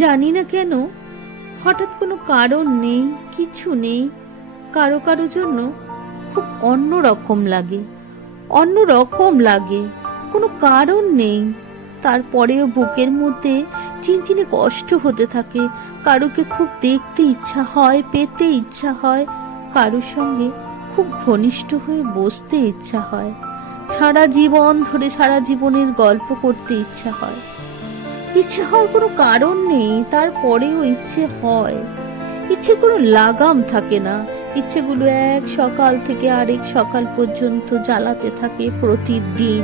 জানি না কেন হঠাৎ কোনো কারণ নেই, কিছু নেই, কারো কারো জন্য খুব অন্যরকম লাগে, অন্যরকম লাগে, কোনো কারণ নেই। তারপরেও বুকের মধ্যে চিনচিনে কষ্ট হতে থাকে। কারোকে খুব দেখতে ইচ্ছা হয়, পেতে ইচ্ছা হয়, কারোর সঙ্গে খুব ঘনিষ্ঠ হয়ে বসতে ইচ্ছা হয়, সারা জীবন ধরে সারা জীবনের গল্প করতে ইচ্ছা হয়। ইচ্ছে হওয়ার কোনো কারণ নেই, তারপরেও ইচ্ছে হয়। ইচ্ছে কোনো লাগাম থাকে না। ইচ্ছেগুলো এক সকাল থেকে আরেক সকাল পর্যন্ত জ্বালাতে থাকে প্রতিদিন।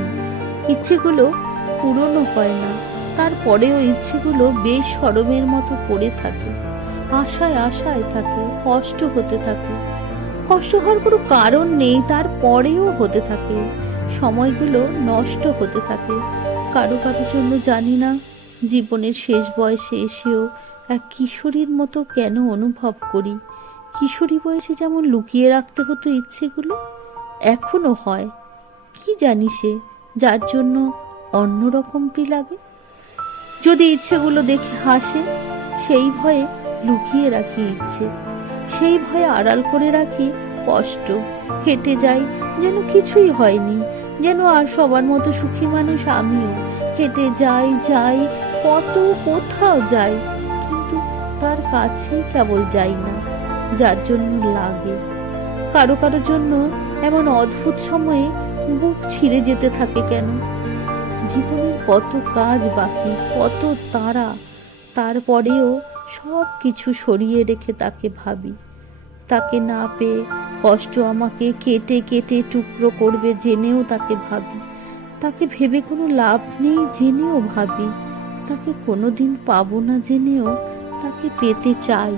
ইচ্ছেগুলো পূরণও হয় না, তারপরেও ইচ্ছেগুলো বেশ সরমের মতো পড়ে থাকে, আশায় আশায় থাকে, কষ্ট হতে থাকে। কষ্ট হওয়ার কোনো কারণ নেই, তারপরেও হতে থাকে। সময়গুলো নষ্ট হতে থাকে। কারো কারোর জন্য জানি না জীবনের শেষ বয়সে এসেও এক কিশোরীর মতো কেন অনুভব করি। কিশোরী বয়সে যেমন লুকিয়ে রাখতে হতো ইচ্ছেগুলো, এখনো হয়। কি জানি সে, যার জন্য অন্যরকমটি লাগে। যদি ইচ্ছেগুলো দেখে হাসে, সেই ভয়ে লুকিয়ে রাখি ইচ্ছে, সেই ভয়ে আড়াল করে রাখি কষ্ট। হেঁটে যাই যেন কিছুই হয়নি, যেন আর সবার মতো সুখী মানুষ আমিও। হেঁটে যাই যাই, কত কোথাও যাই, কিন্তু তার কাছেই কেবল যাই না, যার জন্য লাগে। কারো কারো জন্য এমন অদ্ভুত সময়ে বুক ছিঁড়ে যেতে থাকে কেন। জীবনের কত কাজ বাকি, কত তাড়া, তারপরেও সব কিছু সরিয়ে রেখে তাকে ভাবি। তাকে না পেয়ে কষ্ট আমাকে কেটে কেটে টুকরো করবে জেনেও তাকে ভাবি। তাকে ভেবে কোনো লাভ নেই জেনেও ভাবি। তাকে কোনোদিন পাবো না জেনেও তাকে পেতে চাই।